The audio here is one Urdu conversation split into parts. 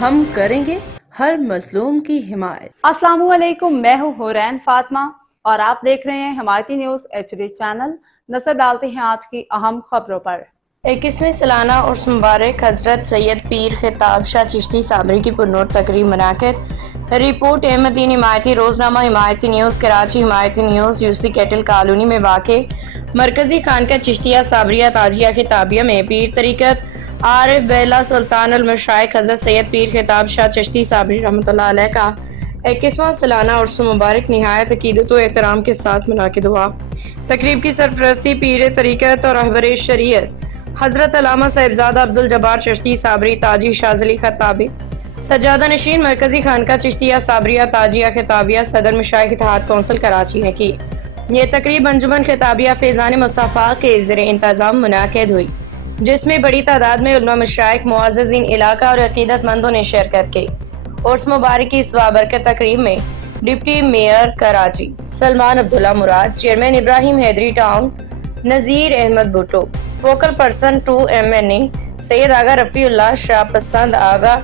ہم کریں گے ہر مظلوم کی حمایت۔ السلام علیکم، میں ہوں حورین فاطمہ اور آپ دیکھ رہے ہیں حمایتی نیوز HD چینل۔ نظر ڈالتے ہیں آج کی اہم خبروں پر۔ 21ویں سالانہ عرس مبارک حضرت سید پیر خطاب شاہ چشتی صابری کی پرنور تقریب منعقد۔ رپورٹ احمد دین حمایتی روزنامہ Himayati news Karachi Himayati news UC Cattle Colony میں واقع مرکزی خانقاہ چشتیہ صابریہ تاجیہ خطابیہ میں پیر طریقت عارف بیلا سلطان المشائخ حضرت سید پیر خطاب شاہ چشتی صابری رحمۃ اللہ علیہ کا 21واں سالانہ عرس مبارک نہایت عقیدت و احترام کے ساتھ منعقد ہوا۔ تقریب کی سرپرستی پیر طریقت اور رہبر شریعت حضرت علامہ صاحبزادہ عبدالجبار چشتی صابری تاجی شاذلی خطابی، سجادہ نشین مرکزی خانقاہ چشتیہ صابریہ تاجیہ خطابیہ صدر مشائخ اتحاد کونسل کراچی نے کی۔ یہ تقریب انجمن خطابیہ فیضان مصطفیٰ کے زیر انتظام منعقد ہوئی، جس میں بڑی تعداد میں علماء مشائخ معززین علاقہ اور عقیدت مندوں نے شرکت کی۔ عرس مبارک کی اس بابرکت تقریب میں deputy mayor Karachi Salman Abdullah Murad, chairman Ibrahim Hyderi town Nazir Ahmed Bhutto, focal person 2 MNA Syed Agha Rafi Ullah Shah Pasand Agha,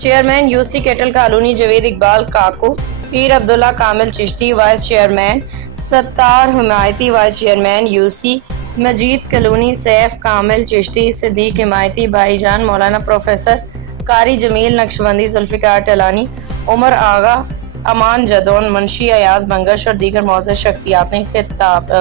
chairman UC Cattle Colony Javed Iqbal Kaku, Pir Abdullah Kamil Chishti vice chairman, Sattar Himayati vice chairman UC Majeed colony, Saif Kamil Chishti, Siddique Himayati بھائی جان، مولانا پروفیسر قاری جمیل نقشبندی، ذوالفقار ٹلانی، عمر آغا، امان جدون، منشی ایاز بنگش اور دیگر معزز شخصیات نے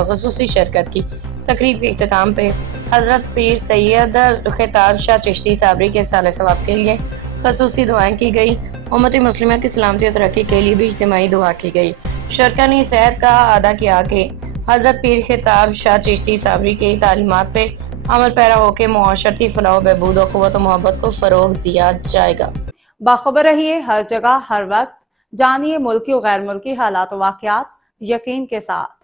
خصوصی شرکت کی۔ تقریب کے اختتام پہ حضرت پیر سید خطاب شاہ چشتی صابری کے سال ثواب کے لیے خصوصی دعائیں کی گئی۔ امت مسلمہ کی سلامتی اور ترقی کے لیے بھی اجتماعی دعا کی گئی۔ شرکا نے اس عہد کا اعادہ کیا کہ حضرت پیر خطاب شاہ چشتی صابری کی تعلیمات پہ عمل پیرا ہو کے معاشرتی فلاح و بہبود و قوت و محبت کو فروغ دیا جائے گا۔ باخبر رہیے ہر جگہ ہر وقت، جانیے ملکی و غیر ملکی حالات و واقعات یقین کے ساتھ۔